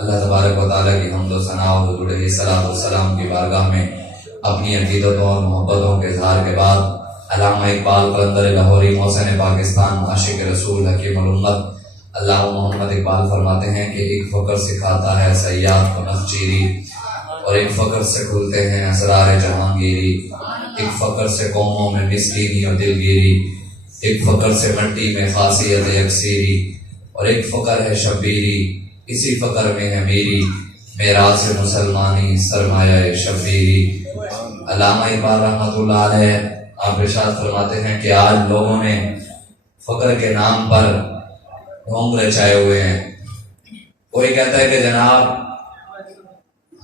اللہ تبارک و تعالیٰ کی حمد و ثنا اور حضور علیہ الصلوۃ والسلام کی بارگاہ میں اپنی عقیدتوں اور محبتوں کے اظہار کے بعد علامہ اقبال قلندر لاہوری محسن پاکستان عاشق رسول حکیم الامت علامہ محمد اقبال فرماتے ہیں کہ ایک فقر سکھاتا ہے صیاد کو نخچیری، اور ایک فقر سے کھلتے ہیں اسرار جہانگیری، ایک فقر سے قوموں میں مسکینی اور دلگیری، ایک فقر سے مٹی میں خاصیت یکسیری، اور ایک فقر ہے شبیری، اسی فقر میں ہے میری میراث مسلمانی سرمایہ شبیری۔ علامہ اقبال رحمۃ اللہ علیہ آپ ارشاد فرماتے ہیں کہ آج لوگوں نے فقر کے نام پر ڈھونگ رچائے ہوئے ہیں۔ کوئی کہتا ہے کہ جناب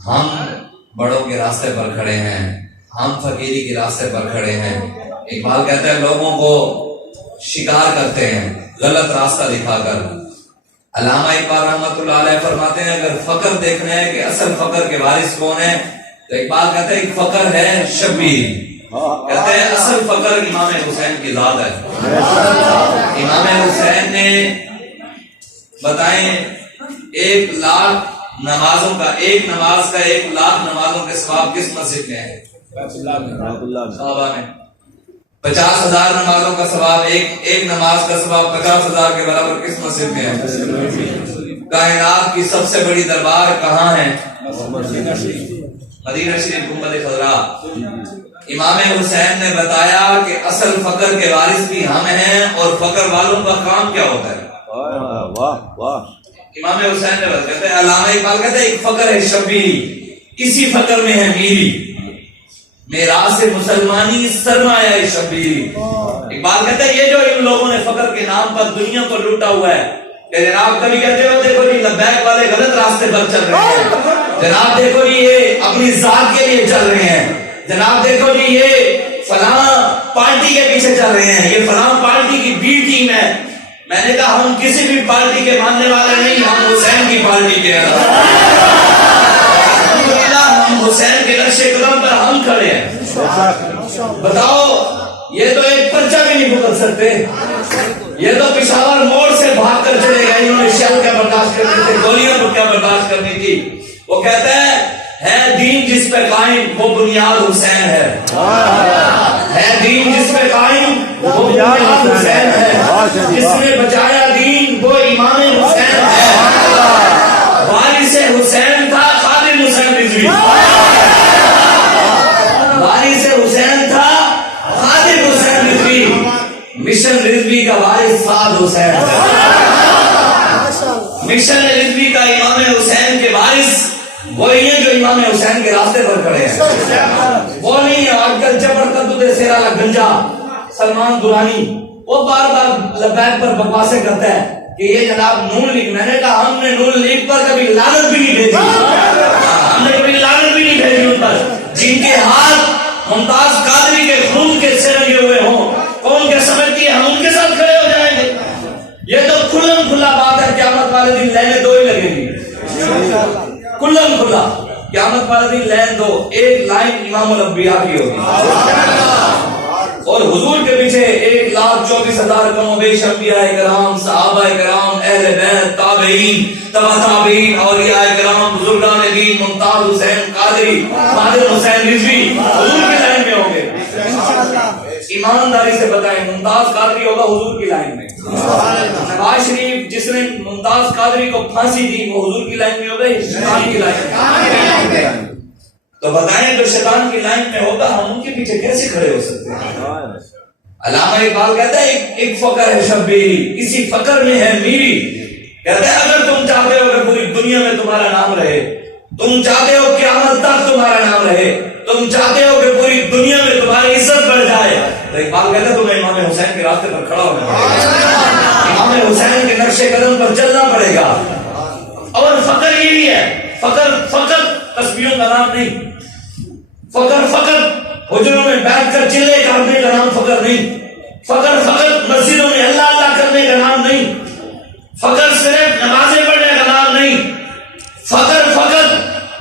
ہم بڑوں کے راستے پر کھڑے ہیں، ہم فقیری کے راستے پر کھڑے ہیں۔ اقبال کہتا ہے لوگوں کو شکار کرتے ہیں غلط راستہ دکھا کر۔ علامہ اقبال رحمۃ اللہ علیہ فرماتے ہیں اگر فقر دیکھنا ہے کہ اصل فقر کے وارث کون ہے تو اقبال کہتے ہیں ایک فقر ہے شبیر، کہتے ہیں اصل فقر امام حسین کی ذات ہے۔ امام حسین نے بتائیں 1,00,000 نمازوں کا، ایک نماز کا 1,00,000 نمازوں کے ثواب کس مسجد میں ہے؟ صحابہ میں۔ 50,000 نمازوں کا ثواب، ایک نماز کا ثواب 50,000 کے برابر کس مسجد میں ہے؟ کائنات کی سب سے بڑی دربار کہاں ہے؟ مدینہ شریف گنبد خضرا۔ امام حسین نے بتایا کہ اصل فقر کے وارث بھی ہم ہیں اور فقر والوں کا کام کیا ہوتا ہے۔ امام حسین نے بتایا، علامہ اقبال کہتے ہیں ایک فقر ہے شبیری، اسی فقر میں ہے میری میراث مسلمانی سرمایہ شبیری۔ اقبال کہتے ہیں یہ جو ان لوگوں نے فقر کے نام پر دنیا کو لوٹا ہوا ہے کہ جناب کبھی کہتے ہو دیکھو جی لبیک والے غلط راستے پر چل رہے ہیں، جناب دیکھو جی یہ اپنی ذات کے لیے چل رہے ہیں، جناب دیکھو جی یہ فلاں پارٹی کے پیچھے چل رہے ہیں، یہ فلاں پارٹی کی بی ٹیم ہے۔ میں نے کہا ہم کسی بھی پارٹی کے ماننے والے نہیں، ہم حسین کی پارٹی کے ہیں۔ ہم حسین کے نقش قدم پر ہم کھڑے ہیں۔ بتاؤ یہ تو ایک پرچہ بھی نہیں بھگت سکتے، یہ تو پشاور موڑ سے بھاگ کر چلے گئے، انہوں نے شیل کیا برداشت کرنی تھی، گولیاں کو کیا برداشت کرنی تھی۔ وہ کہتے ہے دین جس پہ قائم وہ بنیاد حسین ہے دین جس پہ قائم وہ بنیاد حسین ہے، جس نے بچایا دین وہ امام حسین ہے۔ وارث حسین تھا خادم حسین رضوی، وارث حسین تھا خادم حسین رضوی، مشن رضوی کا وارث سعد حسین ہے۔ مشن رضوی کا امام حسین کے وارث وہی ہیں جو امام حسین کے راستے پر کھڑے ہیں، وہ نہیں ہے آج کل جبر قدد سیرا گنجا سلمان دورانی، وہ بار بار لبیک پر بکواسیں کرتا ہے کہ یہ جناب نون لیگ۔ میں نے کہا ہم نے نون لیگ پر کبھی لعنت بھی نہیں بھیجی، ہم نے کبھی لعنت بھی نہیں بھیجی ان پر، جن کے ہاتھ ممتاز قادری کے خون کے سے لگے ہوئے ہوں، کون کیا سمجھتی ہے ہم ان کے ساتھ کھڑے ہو جائیں گے؟ یہ تو کھلم کھلا بات ہے، قیامت والے دن لینے دو ہی لگیں گی، کلم کھلا قیامت والے دن لین دو، ایک لائن امام الانبیاء کی ہوگی اور حضور کے پیچھے 1,24,000 کم و بیش انبیاء کرام، صحابہ کرام، اہل بیت، تابعین، تبع تابعین، اولیاء کرام، بزرگان دین، ممتاز حسین قادری، قادر حسین رضوی حضور کی لائن میں ہوں گے۔ ایمانداری سے بتائیں ممتاز قادری ہوگا حضور کی لائن میں، نواز شریف جس نے ممتاز قادری کو پھانسی دی وہ حضور کی لائن میں ہوگا یا شیطان کی لائن میں؟ تو بتائیں جو شیطان کی لائن میں ہوگا ہم ان کے پیچھے کیسے کھڑے ہو سکتے ہیں؟ علامہ اقبال کہتا ہے ایک فقر ہے شبیری، اسی فقر میں ہے میری۔ کہتا ہے اگر تم چاہتے ہو کہ پوری دنیا میں تمہارا نام رہے، تم چاہتے ہو قیامت تک تمہارا نام رہے، تم چاہتے ہو کہ پوری دنیا میں تمہاری عزت بڑھ جائے، تو اقبال کہتا ہے تمہیں امام حسین کے راستے پر کھڑا ہونا پڑے گا، امام حسین کے نقش قدم پر چلنا پڑے گا۔ اور فقر یہ بھی ہے، فقر تسبیحوں کا نام نہیں، فقر حجروں میں بیٹھ کر چلے کرنے کا نام فقر نہیں، فقر مسجدوں میں اللہ اللہ کرنے کا نام نہیں، فقر صرف نمازیں پڑھنے کا نام نہیں، فقر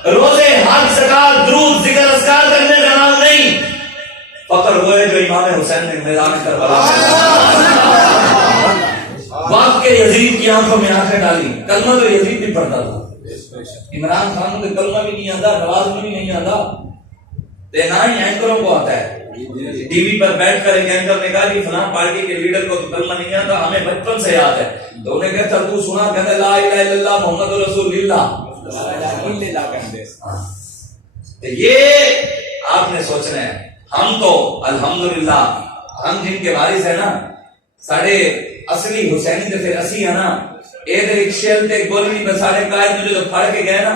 روزے حج زکات درود ذکر اذکار کرنے کا نام نہیں، فقر وہ ہے جو امام حسین نے میدان کربلا وقت کے یزید کی آنکھوں میں آنکھیں ڈالی، کلمہ تو یزید بھی پڑھتا تھا عمران خان کو کلمہ بھی نہیں آتا، نواز میں بھی نہیں آتا، تے نہ ہی اینکروں کو آتا ہے۔ ٹی وی پر بیٹھ کر ایک اینکر نے کہا کہ فلاں پارٹی کے لیڈر کو تو کلمہ نہیں آتا، ہمیں بچپن سے یاد ہے۔ تو انہیں کہا چل تو سنا، کہتے لا الہ الا اللہ محمد رسول اللہ۔ یہ آپ نے سوچنا ہے۔ ہم تو الحمدللہ ہم جن کے وارث ہیں نا، ساڑھے اصلی حسینی تے پھر اسی ہے نا، ایک شیل تے گولوی میں ساڑھے قائد مجھے جو پھڑ کے گئے نا،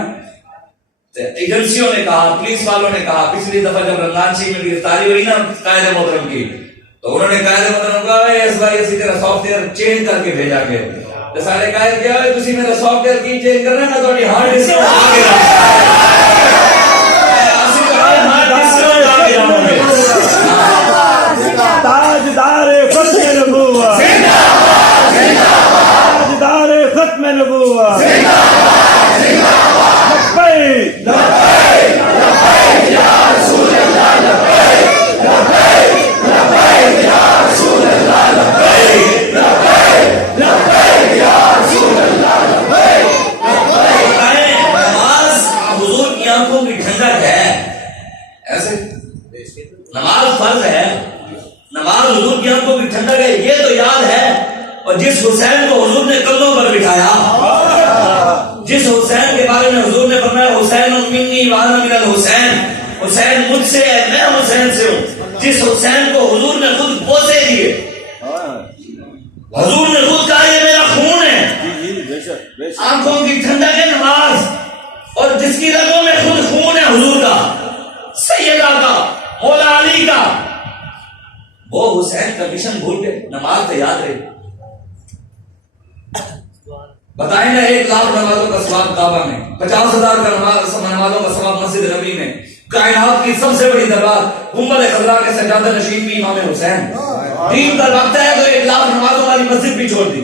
ایجنسیوں نے کہا، پولیس والوں نے کہا، پچھلی دفعہ جب رمضان شریف میں گرفتاری ہوئی نا قائد محترم کی، تو انہوں نے قائد محترم کہا اس بار اسی طرح سافٹ ویئر چینج کر کے بھیجا گیا۔ تو سارے قائد کیا ہوئے تسی میرا سافٹ ویئر کی چینج کرنا ہے، میں تھوڑی ہارڈ ڈسک آگے تاجدار ختم نبوت، تاجدار ختم نبوت، لبیک لبیک لبیک یا رسول اللہ، لبیک لبیک لبیک یا رسول اللہ، لبیک لبیک لبیک یا رسول اللہ، لبیک لبیک۔ نماز حضور کی آنکھوں کی ٹھنڈک ہے، ایسے نماز فرض ہے، نماز حضور کی آنکھوں کی ٹھنڈک ہے، یہ تو یاد ہے۔ اور جس حسین کو حضور نے کندھوں پر بٹھایا، جس حسین کے بارے میں حضور نے فرمایا حسین منی وانا من الحسین، حسین مجھ سے ہے، میں حسین سے ہوں، جس حسین کو حضور نے خود بوسے دیے، حضور نے خود کہا یہ میرا خون ہے، آنکھوں کی ٹھنڈک ہے نماز، اور جس کی رگوں میں خود خون ہے حضور کا، سیدہ کا، مولا علی کا، وہ حسین کا مشن بھول گئے، نماز تو یاد رہی۔ بتائیں نا 1,00,000 نمازوں کا ثواب کعبہ میں، 50,000 کا نمازوں کا ثواب مسجد نبی میں، کائنات کی سب سے بڑی دربار گنبد خضرا کے سجادہ نشین بھی امام حسین۔ دین کا وقت ہے تو 1,00,000 نمازوں والی مسجد بھی چھوڑ دی،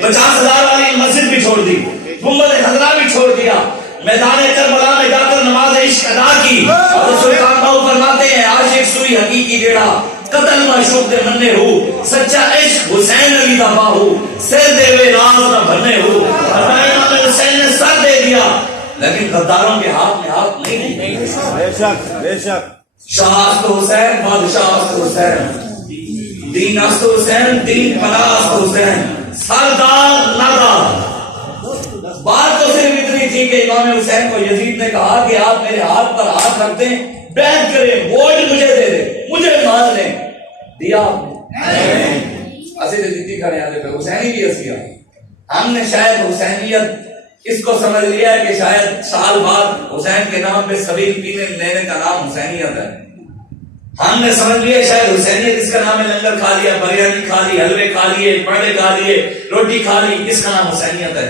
50,000 والی مسجد بھی چھوڑ دی، گنبد خضرا بھی چھوڑ دیا، میدان کربلا میں جا کر نماز عشق ادا کی۔ اور سلطان باؤ فرماتے ہیں عاشق سوئی حقیقی گیڑا، قتل معشوق دے مننے ہو، سچا عشق حسین علی دا باہو، سر دے وے راز نہ بھرنے ہو۔ امام حسین نے سر دے دیا لیکن غداروں کے ہاتھ میں ہاتھ نہیں دی۔ بے شک بے شک، شاہ است حسین، بادشاہ است حسین، دین است حسین، دین پناہ است حسین، سردار نادار۔ بات تو صرف اتنی تھی کہ امام حسین کو یزید نے کہا کہ آپ میرے ہاتھ پر ہاتھ رکھ دیں، بیعت کریں، ووٹ مجھے دے دیں، مجھے مان لیں، دیا اسے دیتی کھڑے ہیں پہ حسینی بھی اسیا۔ ہم نے شاید حسینیت اس کو سمجھ لیا ہے کہ شاید سال بعد حسین کے نام پہ سبیل پینے لینے کا نام حسینیت ہے۔ ہم نے سمجھ لیا شاید حسینیت اس کا نام ہے، لنگر کھا لیا، بریانی کھا لی، حلوے کھا لیے، پڑے کھا لیے، روٹی کھا لی، اس کا نام حسینیت ہے۔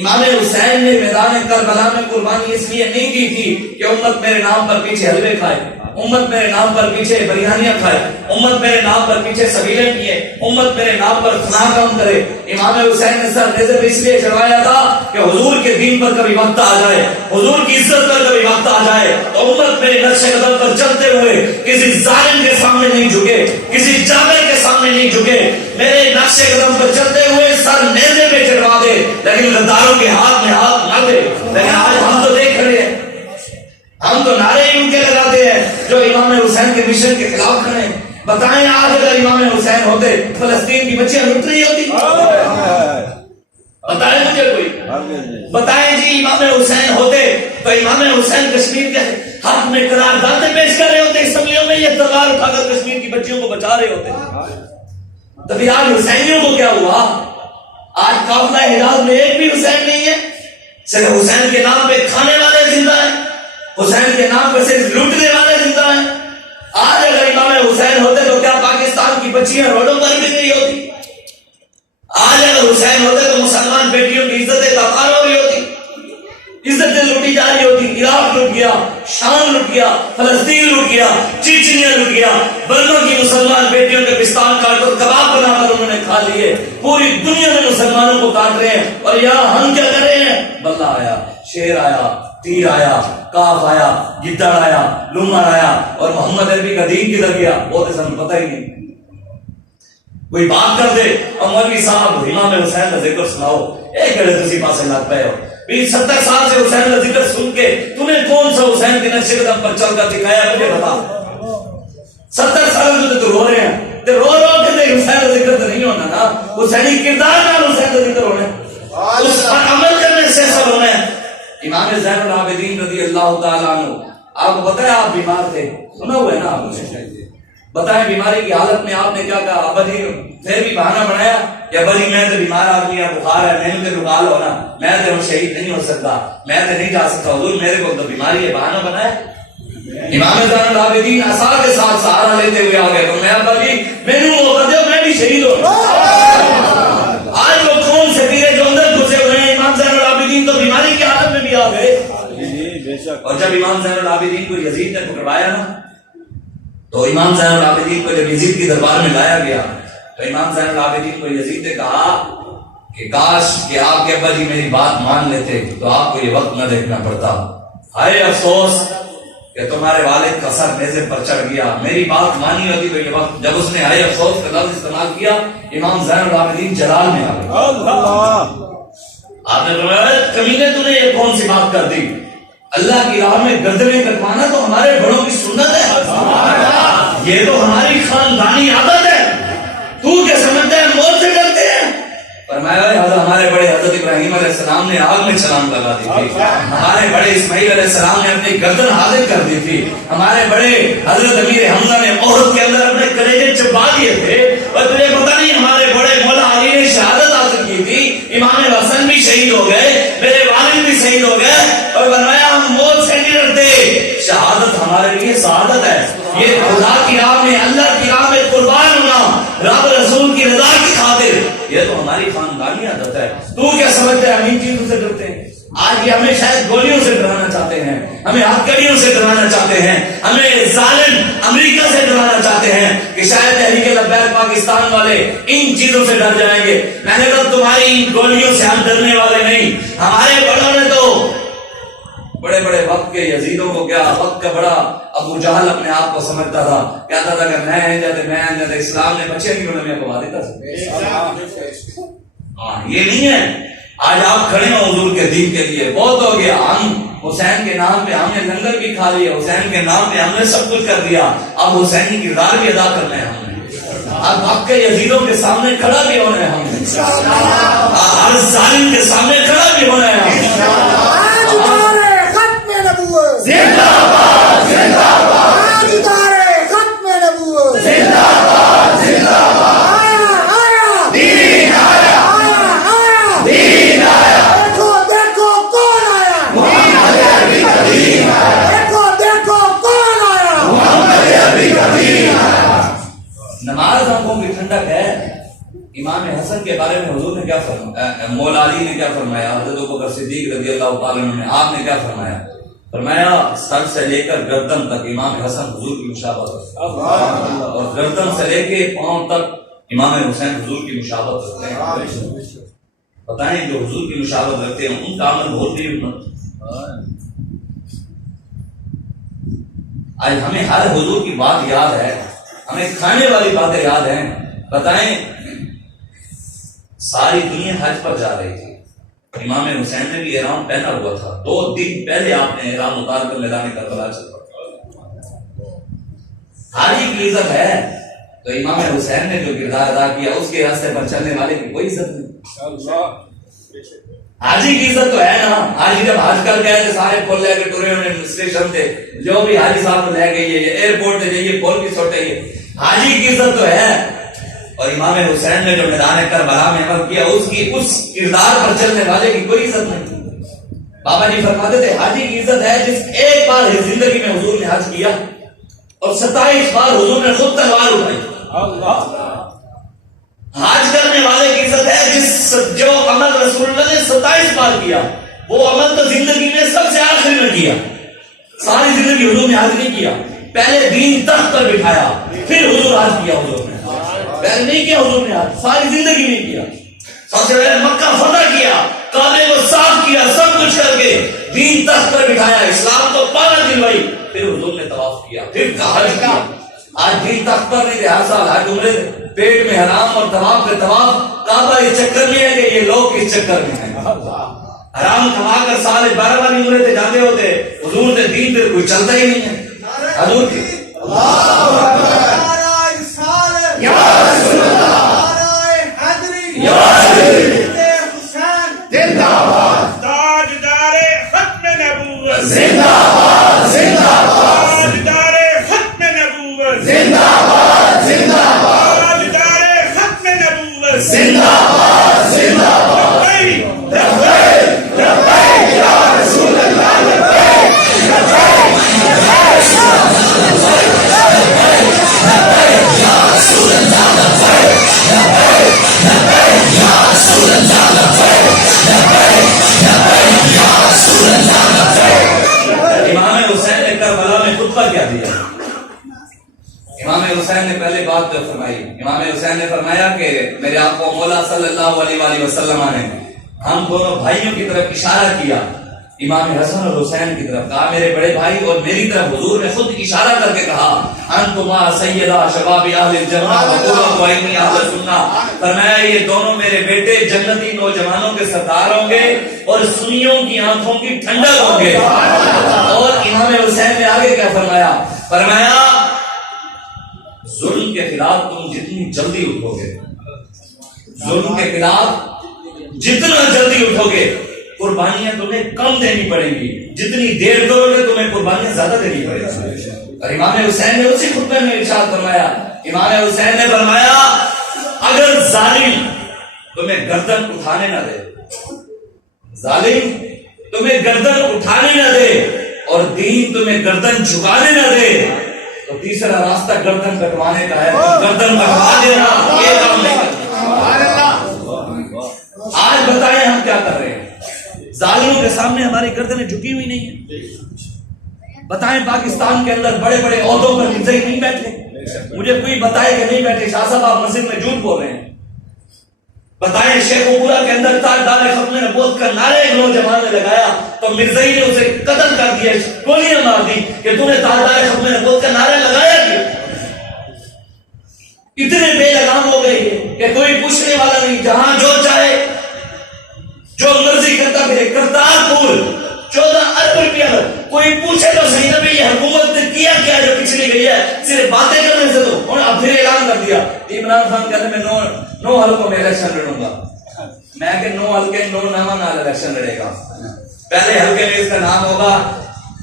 امام حسین نے میدان کربلا میں قربانی اس لیے نہیں کی تھی کہ امت میرے نام پر پیچھے حلوے کھائے، امت میرے نام پر پیچھے بریانیاں کھائے، امت میرے نام پر پیچھے سبیلیں پیے، امت میرے نام پر فنا کام کرے۔ امام حسین نے سر نیزے اس لیے چڑھایا تھا کہ حضور کے دین پر کبھی وقت آ جائے، حضور کی عزت پر کبھی وقت آ جائے تو امت میرے نقش قدم پر چلتے ہوئے کسی ظالم کے سامنے نہیں جھکے، کسی جابر کے سامنے نہیں جھکے، میرے نقش قدم پر چلتے ہوئے سر نیزے پہ چڑھوا دے لیکن غداروں کے ہاتھ میں ہاتھ نہ دے۔ لیکن آج ہم تو دیکھ رہے ہیں، ہم تو نعرے ان کے لگاتے ہیں جو امام حسین کے مشن کے خلاف کھڑے ہیں۔ بتائیں آج اگر امام حسین ہوتے فلسطین کی بچیاں لٹ رہی ہوتی؟ بتائیں مجھے کوئی، بتائیں جی امام حسین ہوتے تو امام حسین کشمیر کے حق میں قراردادیں پیش کر رہے ہوتے اسمبلیوں میں، یہ تلوار اٹھا کر کشمیر کی بچیوں کو بچا رہے ہوتے۔ تو آج حسینیوں کو کیا ہوا؟ آج قافلہ حجاز میں ایک بھی حسین نہیں ہے، صرف حسین کے نام پہ کھانے والے زندہ ہیں، حسین کے نام پہ صرف لوٹنے والے زندہ ہیں۔ آج اگر امام حسین ہوتے تو کیا پاکستان کی بچیاں روڈوں پر بھی نہیں ہوتی؟ آج اگر حسین ہوتے تو مسلمان بیٹیوں کی عزتیں تاخیر ہو رہی ہوتی، عزتیں لوٹی جا رہی ہوتی۔ عراق لٹ گیا، شام لٹ گیا، فلسطین لٹ گیا، چچنیا لٹ گیا، برما کی مسلمان بیٹیوں کے پستان کاٹ کر کباب بنا کر انہوں نے کھا لیے، پوری دنیا میں مسلمانوں کو کاٹ رہے ہیں، اور یہاں ہم کیا کر رہے ہیں؟ بلہ آیا، شیر آیا، تیر آیا، کاف آیا، گدڑ آیا، لومڑ آیا، اور محمد عربی کا دین کدھر گیا وہ تو ہمیں پتہ ہی نہیں۔ کوئی بات کر دے اور مولوی صاحب امام حسین کا ذکر سناؤ، ایک گڑے تسی پاسے لگ پے ہو، 70 سال سے حسین کا ذکر سن کے تمہیں کون سا حسین کے نقش قدم پر چل کر دکھایا مجھے بتا. 70 سال سے تو رو رہے ہیں تے رو رو کے حسین کا ذکر تو نہیں ہونا نا. حسینی کردار نال حسین کا ذکر ہونا ہے, اس پر عمل کرنے سے سب ہونا ہے. امام زین العابدین رضی اللہ تعالیٰ عنہ, آپ کو پتہ ہے آپ بیمار تھے, سنا ہوا ہے نا آپ نے, بتائیں بیماری کی حالت میں آپ نے کیا کہا؟ ابا جی پھر بھی بہانہ بنایا کہ ابا جی میں تو بیمار آدمی ہے, بخار ہے, میں تو رکال ہونا, میں تو شہید نہیں ہو سکتا, میں تو نہیں جا سکتا حضور میرے کو تو بیماری ہے, بہانہ بنایا. امام زین العابدین عصا کے ساتھ سہارا لیتے ہوئے آ گئے تو میں ابا جی میرے موقع دو, میں بھی شہید ہوں. آج وہ کون سے پیرے جو اندر گھسے ہوئے ہیں, امام زین العابدین تو بیماری کی حالت میں بھی آ گئے. اور جب امام زین العابدین کو یزید نے پکڑوایا نا, تو امام زین العابدین کو جب یزید کی دربار میں لایا گیا تو امام زین العابدین کو یزید نے کہا کہ کاش کہ آپ کے ابا جی میری بات مان لیتے تو آپ کو یہ وقت نہ دیکھنا پڑتا. ہائے افسوس کہ تمہارے والد کا سر نیزے پر چڑھ گیا, میری بات مانی ہوتی تو یہ وقت. جب اس نے ہائے افسوس کا لفظ استعمال کیا, امام زین العابدین جلال میں آ گئے. آپ نے فرمایا کمینے تو نے یہ کون سی بات کر دی؟ اللہ کی راہ میں گردنیں کٹوانا تو ہمارے بڑوں کی سنت ہے, یہ تو ہماری خاندانی عادت ہے, تو کیا سمجھتا ہے موت سے ڈرتے ہیں؟ فرمایا ہمارے بڑے حضرت ابراہیم علیہ السلام نے آگ میں چھلانگ لگا دی تھی, ہمارے بڑے اسماعیل علیہ السلام نے اپنی گردن حاضر کر دی تھی, ہمارے بڑے حضرت امیر حمزہ نے احد کے اندر اپنے کلیجے چبا دیے تھے, اور تجھے پتہ نہیں ہمارے بڑے مولا علی نے شہادت حاصل کی تھی, امام حسن بھی شہید ہو گئے, میرے والد بھی شہید ہو گئے, اور فرمایا ہم موت سے نہیں ڈرتے, شہادت ہمارے لیے سعادت ہے. یہ خدا کی راہ میں, اللہ کی راہ میں قربان ہونا رب رسول کی رضا کی خاطر, یہ تو ہماری خاندانی عادت ہے. تو کیا سمجھتا ہے ہم ان چیزوں سے ڈرتے ہیں؟ آج یہ ہمیں شاید گولیوں سے ڈرانا چاہتے ہیں, ہمیں ہتھکڑیوں سے ڈرانا چاہتے ہیں, ہمیں ظالم امریکہ سے ڈرانا چاہتے ہیں کہ شاید تحریک لبیک پاکستان والے ان چیزوں سے ڈر جائیں گے. میں نے کہا تمہاری گولیوں سے ہم ڈرنے والے نہیں, ہمارے بڑوں نے تو بڑے بڑے وقت کے یزیدوں کو, کیا وقت کا بڑا ابو جہل اپنے آپ کو سمجھتا تھا, کہتا تھا کہ میں جاتے اسلام نے بچے نہیں ہونے میں کو دیتا. ہاں یہ نہیں ہے. آج آپ کھڑے ہو حضور کے دین کے لیے, بہت ہو گیا, ہم حسین کے نام پہ ہم نے لنگر بھی کھا لیا, حسین کے نام پہ ہم نے سب کچھ کر دیا, اب حسینی کردار بھی ادا کرنا ہے ہم نے, اب آپ کے یزیدوں کے سامنے کھڑا بھی ہونا ہے ہم نے, ہر ظالم کے سامنے کھڑا بھی ہونا ہے ہم نے. زندہ باد, زندہ باد, ختم نبوت, زندہ باد, زندہ باد, آیا دین آیا, دین آیا, دیکھو کون آیا, محمد عربی کا دین آیا, دیکھو کون آیا, محمد عربی کا دین آیا. نماز آنکھوں کی ٹھنڈک ہے. امام حسن کے بارے میں حضور نے کیا فرمایا, مولا علی نے کیا فرمایا, حضرت ابوبکر صدیق رضی اللہ تعالیٰ عنہ نے, آپ نے کیا فرمایا؟ فرمایا سر سے لے کر گردن تک امام حسن حضور کی مشابہت رکھتے ہیں, اور گردن سے لے کے پاؤں تک امام حسین حضور کی مشابہت رکھتے ہیں. بتائیں جو حضور کی مشابہت رکھتے ہیں ان کا عمل بہت ہی امت. آج ہمیں ہر حضور کی بات یاد ہے, ہمیں کھانے والی باتیں یاد ہیں. بتائیں ساری دنیا حج پر جا رہی تھی, امام حسین نے بھی احرام پہنا ہوا تھا, 2 دن پہلے آپ نے احرام اتار کر میدان کربلا چلا. حاجی کی عزت ہے تو امام حسین نے جو کردار ادا کیا اس کے راستے پر چلنے والے کی کوئی عزت نہیں. حاجی کی عزت تو ہے نا. حاجی جب حج کر گئے تھے سارے پھول لے کے ٹورے ہوئے اسٹیشن تھے, جو بھی حاجی صاحب لے گئے یہ ایئرپورٹ سے جائیے پھول کی چھوٹے, یہ حاجی کی عزت تو ہے. اور امام حسین نے جو میدان کربلا میں عمل کیا اس کردار پر چلنے والے کی کوئی عزت نہیں. بابا جی فرماتے تھے حاجی کی عزت ہے جس ایک بار زندگی میں حضور نے حج کیا اور 27 بار حضور نے خود تلوار اٹھائی. حج کرنے والے کی عزت ہے جس جو عمل رسول اللہ نے 27 بار کیا, وہ عمل تو زندگی میں سب سے آخر میں کیا. ساری زندگی حضور نے حج نہیں کیا, پہلے دین تخت پر بٹھایا پھر حضور حج کیا. حضور نے پہلے نہیں کیا, حضور نے حج ساری زندگی نہیں کیا. سب سے پہلے مکہ فتح کیا, کعبے کو صاف کیا, سب کچھ کر کے دین تخت پر بٹھایا, اسلام کو پانا دلوائی, پھر حضور نے طواف کیا, پھر حج کیا. آج دین تخت پر نہیں تھے, ہر سال حج عمرے تھے, پیٹ میں حرام اور طواف پہ طواف, کعبہ اس چکر میں ہے کہ یہ لوگ اس چکر میں ہیں. حرام کما کر سال 12 والی عمرے تے جاتے ہوتے حضور دے دین تے کوئی چلتا ہی نہیں ہے حضور کی امام حسین نے پہلے بات فرمائی. امام حسین نے فرمایا کہ میرے آقا مولا صلی اللہ علیہ وآلہ وسلم نے ہم دونوں بھائیوں کی طرف اشارہ کیا, امام حسن اور حسین کی طرف کہا میرے بڑے بھائی, اور میری طرف حضور نے خود اشارہ کر کے کہا انتما سیدہ شباب اہل الجنہ و انی اہل السنہ. فرمایا یہ دونوں میرے بیٹے جنتی نوجوانوں کے سردار ہوں گے اور سنیوں کی آنکھوں کی ٹھنڈک ہوں گے. اور امام حسین نے آگے کیا فرمایا, فرمایا ظلم کے خلاف تم جتنی جلدی اٹھو گے, ظلم کے خلاف جتنا جلدی اٹھو گے قربانیاں تمہیں کم دینی پڑیں گی, جتنی دیر کرو گے تمہیں قربانیاں زیادہ دینی پڑیں گی. اور امام حسین نے اسی خطبے میں ارشاد فرمایا, امام حسین نے فرمایا اگر ظالم تمہیں گردن اٹھانے نہ دے, ظالم تمہیں گردن اٹھانے نہ دے اور دین تمہیں گردن جھکانے نہ دے تو تیسرا راستہ گردن کٹوانے کا ہے, گردن کٹوا دینا یہ کام نہیں کرنا. آج بتائیں ہم کیا کر رہے ہیں, ظالموں کے سامنے ہماری گردنیں جھکی ہوئی نہیں ہیں. بتائیں پاکستان کے اندر بڑے بڑے عہدوں پر مرزائی نہیں بیٹھے, مجھے کوئی بتائے کہ نہیں بیٹھے. شاہ صاحب آپ مسجد میں جھوٹ بول رہے ہیں. بتائیں شیخ پورا کے اندر تاجدار ختم نبوت کا نعرہ ایک نوجوان نے لگایا تو مرزائی نے اسے قتل کر دیا, گولیاں مار دی کہ تو نے تاجدار ختم نبوت کا نعرہ لگایا کیوں. اتنے بے لگام ہو گئی کہ کوئی پوچھنے والا نہیں, جہاں جو چاہے جو مرضی کرتا پھرے. کرتارپور 14 ارب روپیہ, کوئی پوچھے تو صحیح نہ یہ حکومت نے کیا کیا جو پچھلی گئی ہے, صرف باتیں کرنے سے تو. اور اب پھر اعلان کر دیا عمران خان کہتے میں 9 حلقوں میں الیکشن لڑوں گا. میں کہ 9 حلقے 9 نامہ نال الیکشن لڑے گا. پہلے حلقے میں اس کا نام ہوگا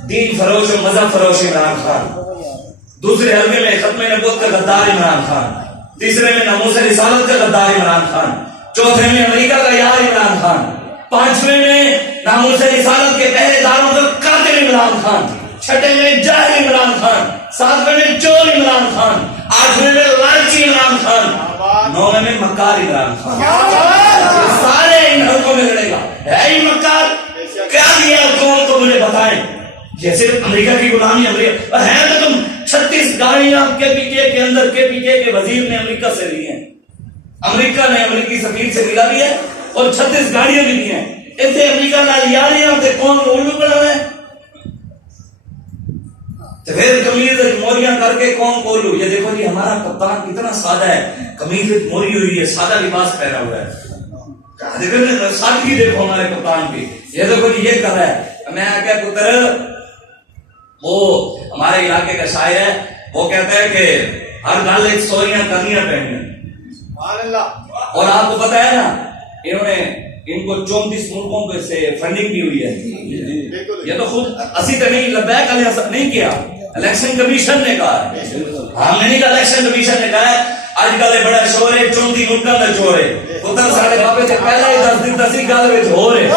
دین فروش و مذہب فروش عمران خان, دوسرے حلقے میں ختم نبوت کا غدار عمران خان, تیسرے میں ناموس رسالت کا غدار عمران خان, چوتھے میں امریکہ کا یار عمران خان, پانچویں میں ناموس رسالت کے پہرے داروں کا قاتل عمران خان, چھٹے میں جاہل عمران خان, ساتویں میں چور عمران خان, آٹھویں میں لالچی عمران خان, نویں میں مکار عمران خان. سارے ان حلقوں میں لڑے گا. ہے ہی مکار, کیا دیا قوم کو مجھے بتائیں. یہ صرف امریکہ کی غلامی, امریکہ ہے تو تم 36 گاڑیاں کے پی کے اندر کے پی کے وزیر نے امریکہ سے لی ہیں, امریکہ نے امریکی سفیر سے ملا بھی ہے اور 36 گاڑیاں بھی دی ہیں. ایسے امریکہ نہ یاریاں سے کون اولو پڑا ہے, پھر قمیض موریاں کر کے کون کولو. یہ دیکھو جی ہمارا کپتان کتنا سادہ ہے, قمیض موری ہوئی ہے, سادہ لباس پہنا ہوا ہے. سادگی دیکھو ہمارے کپتان کی. یہ دیکھو جی یہ کر رہا ہے. میں کیا پتر, وہ ہمارے علاقے کا شاعر ہے, وہ کہتا ہے کہ ہر گل ایک سوریاں کرنیاں پہنی. اور آپ کو پتا ہے نا انہوں نے ان کو 34 ملکوں پہ سے فنڈنگ کی ہوئی ہے. یہ تو خود اسی تو نہیں لبیک علیہ نہیں کیا, الیکشن کمیشن نے کہا. ہم نے نہیں کہا, الیکشن کمیشن نے کہا ہے. آج کل بڑا شور ہے 34 ملکوں کا چور ہے. پتر سارے باپے سے پہلے ہی 10 دن تسی گل وچ ہو رہے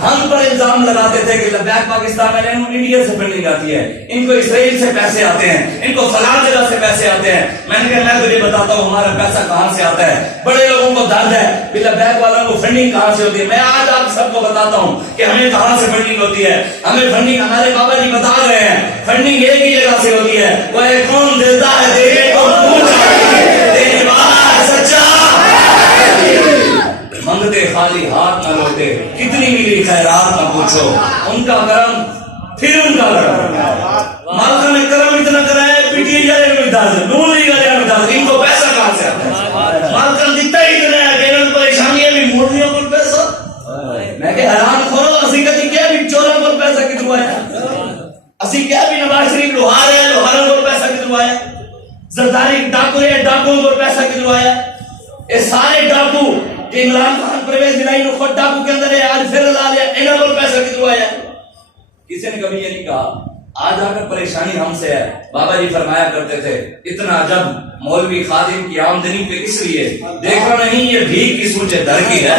ہم پر الزام لگاتے تھے کہ لبیک پاکستان میں انڈیا سے فنڈنگ آتی ہے, ان کو اسرائیل سے پیسے آتے ہیں, ان کو فلاں جگہ سے پیسے آتے ہیں. میں نے کہا میں تجھے بتاتا ہوں ہمارا پیسہ کہاں سے آتا ہے. بڑے لوگوں کو درد ہے کہ لبیک والوں کو فنڈنگ کہاں سے ہوتی ہے. میں آج آپ سب کو بتاتا ہوں کہ ہمیں کہاں سے فنڈنگ ہوتی ہے. ہمیں فنڈنگ ہمارے بابا جی بتا رہے ہیں, فنڈنگ ایک ہی جگہ سے ہوتی ہے. وہ کون دیتا ہے دینے کو دینے والا سچا, منگتے خالی ہاتھ نہ لوٹے, کتنی ملی خیرات نہ پوچھو. ان کا کرم پھر ان کا کرم. مالکہ نے کرم اتنا کرا ہے, پی ٹی آئی میں درد, نون لیگ والے میں درد, ان کو پیسہ کہاں سے آتا ہے. مالکہ نے دیتا ہی میں کہ حرام کھورو اسی کدی کیا بھی چوراں کو پیسہ کدھروں آیا اسی کیا بھی نواز شریف لوہار ہے لوہاروں کو پیسہ کدھروں آیا زرداری ڈاکو ہے ڈاکوں کو پیسہ کدھروں آیا یہ سارے ڈاکو کہ عمران خان پرویز الہی نے خود ڈاکو کے اندر ہے آج پھر لا لیا انہوں کو پیسہ کدھروں آیا کسی نے کبھی یہ نہیں کہا آج آ کر پریشانی ہم سے ہے بابا جی فرمایا کرتے تھے اتنا جب مولوی خادم کی آمدنی پہ اس لیے دیکھا نہیں یہ بھیک کی سوچے در کی ہے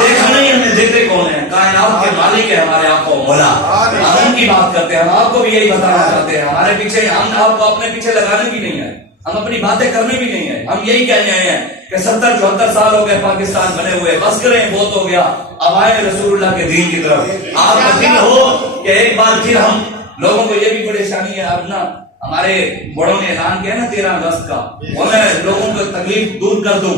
دیکھا نہیں ہمیں دیتے کون ہیں کائنات کے مالک ہے ہمارے آپ کو مولا ہم ان کی بات کرتے ہیں ہم آپ کو بھی یہی بتانا چاہتے ہیں ہمارے پیچھے ہم آپ کو اپنے پیچھے لگانے بھی نہیں ہے ہم اپنی باتیں کرنے بھی نہیں ہے ہم یہی کہنے آئے ہیں کہ 70-74 سال ہو گئے پاکستان بنے ہوئے بس کریں بہت ہو گیا اب آئے رسول اللہ کے دین کی طرف آپ کا دل ہو کہ ایک بار پھر ہم لوگوں کو یہ بھی پریشانی ہے اب نا ہمارے بڑوں نے اعلان کیا نا 13 اگست کا وہ میں لوگوں کو تکلیف دور کر دوں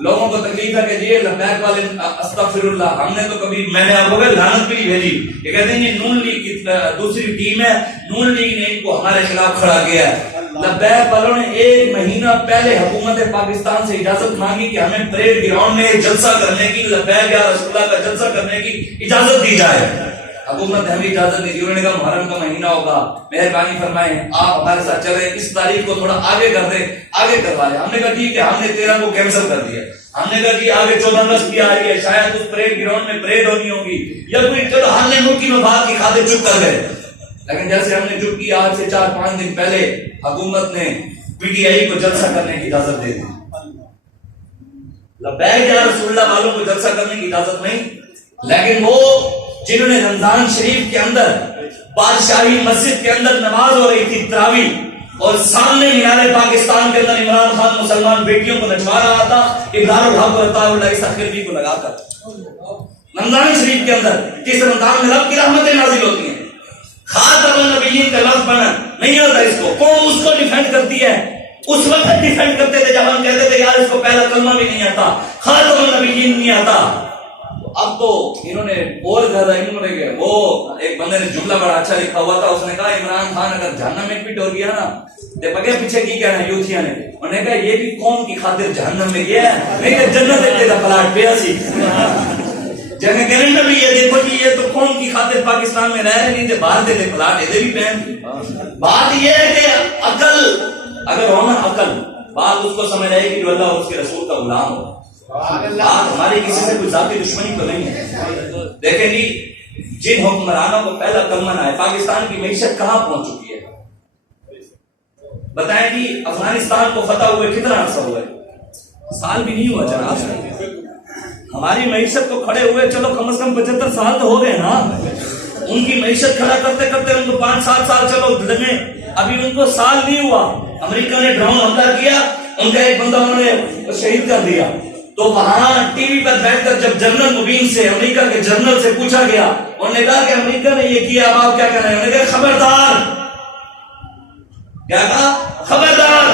لوگوں کو تکلیف ہے کہ یہ لبیک والے استغفر اللہ ہم نے تو کبھی میں نے آپ کو لعنت بھی بھیجی یہ کہتے ہیں یہ نون لیگ کی دوسری ٹیم ہے نون لیگ نے ان کو ہمارے خلاف کھڑا کیا ہے لبیک والوں نے 1 مہینہ پہلے حکومت پاکستان سے اجازت مانگی کہ ہمیں پریڈ گراؤنڈ میں جلسہ کرنے کی لبیک یا رسول اللہ کا جلسہ کرنے کی اجازت دی جائے حکومت نے ہمیں اجازت نہیں دی انہوں نے کہا محرم کا مہینہ ہوگا مہربانی فرمائیں آپ ہمارے ساتھ چلیں اس تاریخ کو تھوڑا آگے کر دیں آگے کروا لیں ہم نے کہا ٹھیک ہے ہم نے 13 کو کینسل کر دیا ہم نے کہا کہ آگے 14 اگست کی آ رہی ہے شاید اس پریڈ گراؤنڈ میں پریڈ ہونی ہوگی یا کوئی چلو ہم نے ملکی مفاد کی خاطر چپ کر گئے لیکن جیسے ہم نے چپ کیا آج سے 4-5 دن پہلے حکومت نے پی ٹی آئی کو جلسہ کرنے کی اجازت دے دی لبیک یا رسول اللہ والوں کو جلسہ کرنے کی اجازت نہیں لیکن وہ جنہوں نے رمضان شریف کے اندر بادشاہی مسجد کے اندر نماز ہو رہی تھی تراویح اور سامنے مینار پاکستان کے اندر عمران خان مسلمان بیٹیوں کو نچوا رہا تھا ابرار الحق و عطا اللہ اس اخروی کو لگا کر رمضان شریف کے اندر جس رمضان میں رب کی رحمتیں نازل ہوتی ہیں خاتم النبیین کا لفظ بنا نہیں ہوتا اس کو کون اس کو ڈیفینڈ کرتی ہے اس وقت ڈیفینڈ کرتے تھے جب ہم کہتے تھے یار اس کو پہلا کلمہ بھی نہیں آتا خاتم النبیین نہیں آتا اب تو انہوں نے اور زیادہ انہوں نے وہ ایک بندے نے جملہ بڑا اچھا لکھا ہوا تھا اس نے کہا عمران خان اگر جہنم میں فٹ ہو گیا نا تے بغیر پیچھے کی کہنا یوتھیاں نے انہوں نے کہا یہ بھی قوم کی خاطر جہنم میں گیا ہے نہیں کہ جنت ایک جگہ پلاٹ پیا سی جنہیں کہنے بھی یہ دیکھو جی یہ تو قوم کی خاطر پاکستان میں رہ رہے نہیں تھے باہر دے پلاٹ یہ بھی پہن بات یہ ہے کہ عقل اگر ہونا عقل بات اس کو سمجھ آئے کہ جو اللہ اور اس کے رسول کا غلام ہو بات ہماری کسی سے کوئی ذاتی دشمنی تو نہیں ہے دیکھیں جی جن حکمرانوں کو پہلا کلمہ نہ ہے پاکستان کی معیشت کہاں پہنچ چکی ہے بتائیں جی افغانستان کو فتح ہوئے کتنا عرصہ ہوا ہے سال بھی نہیں ہوا جناب ہماری معیشت کو کھڑے ہوئے چلو کم از کم 75 سال تو ہو گئے نا ان کی معیشت کھڑا کرتے کرتے ان کو 5-7 سال چلو لگے ابھی ان کو سال نہیں ہوا امریکہ نے ڈرون حملہ کیا ان کا ایک بندہ انہوں نے شہید کر دیا تو وہاں ٹی وی پر بیٹھ کر جب جنرل مبین سے امریکہ کے جنرل سے پوچھا گیا انہوں نے کہا کہ امریکہ نے یہ کیا اب آپ کیا کہنا ہے انہوں نے کہا خبردار کیا کہا خبردار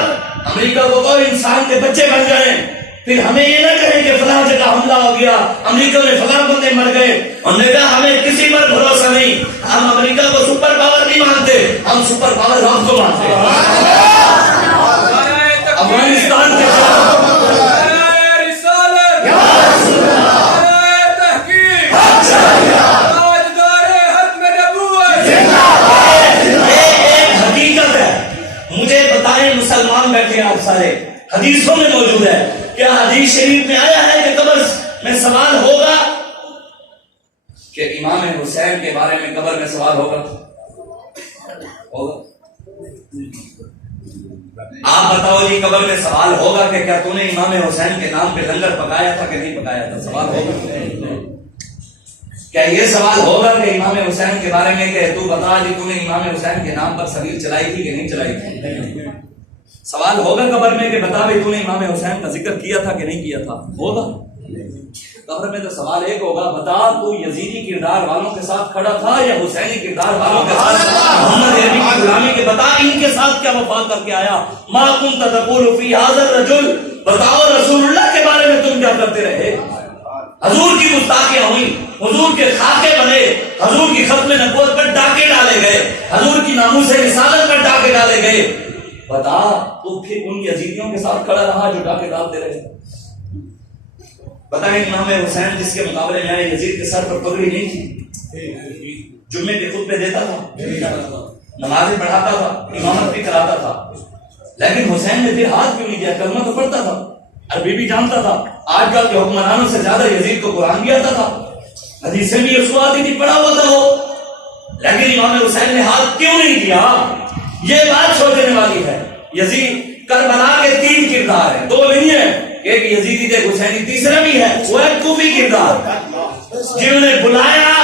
امریکہ کو کوئی انسان کے بچے بن گئے پھر ہمیں یہ نہ کہیں کہ فلاں جگہ حملہ ہو گیا امریکہ میں فلاں بندے مر گئے انہوں نے کہا ہمیں کسی پر بھروسہ نہیں ہم امریکہ کو سپر پاور نہیں مانتے ہم سپر پاور رب کو مانتے افغانستان کے حقیقت ہے مجھے بتائیں مسلمان بیٹھے آپ سارے حدیثوں میں موجود ہے کیا حدیث شریف میں آیا ہے کہ قبر میں سوال ہوگا کہ امام حسین کے بارے میں قبر میں سوال ہوگا آپ بتاؤ جی قبر میں سوال ہوگا کہ کیا تو نے امام حسین کے نام پہ لنگر پکایا تھا کہ نہیں پکایا تھا سوال ہوگا کیا یہ سوال ہوگا کہ امام حسین کے بارے میں کہ تو بتا جی تو نے امام حسین کے نام پر سبیل چلائی تھی کہ نہیں چلائی تھی سوال ہوگا قبر میں کہ بتا بھائی تو نے امام حسین کا ذکر کیا تھا کہ نہیں کیا تھا ہوگا قبر میں تو سوال ایک ہوگا بتا تو یزیدی کردار والوں کے ساتھ کھڑا تھا یا حسینی کردار والوں کے ساتھ محمد عربی کی غلامی کے بتا ان کے ساتھ کیا وفا کر کے آیا ما كنت تقول في هذا الرجل بتاؤ رسول اللہ کے بارے میں تم کیا کرتے رہے حضور کی گستاخیاں ہوئی حضور کے خاکے بنے حضور کی ختم نبوت پر ڈاکے ڈالے گئے حضور کی ناموس رسالت پر ڈاکے ڈالے گئے بتا تو پھر ان یزیدیوں کے ساتھ کھڑا رہا جو ڈاکے ڈالتے رہے بتائیں امام حسین جس کے مقابلے میں آئے یزید کے سر پر پگڑی نہیں تھی، جمعے کے خطبے دیتا تھا، نمازیں پڑھاتا تھا، امامت بھی کراتا تھا، لیکن حسین نے پھر ہاتھ کیوں نہیں دیا؟ کلمہ تو پڑھتا تھا، عربی بھی جانتا تھا، آج کل کے حکمرانوں سے زیادہ یزید کو قرآن بھی آتا تھا، حدیثیں بھی اس کو آتی تھی، پڑھا ہوا تھا وہ، لیکن امام حسین نے ہاتھ کیوں نہیں دیا؟ یہ بات سوچنے والی ہے۔ یزید کربلا کے 3 کردار ہیں، 2 نہیں ہیں، ایک یزیدی تھے، حسینی تیسرا بھی ہے، وہ ہے کوفی کردار، جنہوں نے بلایا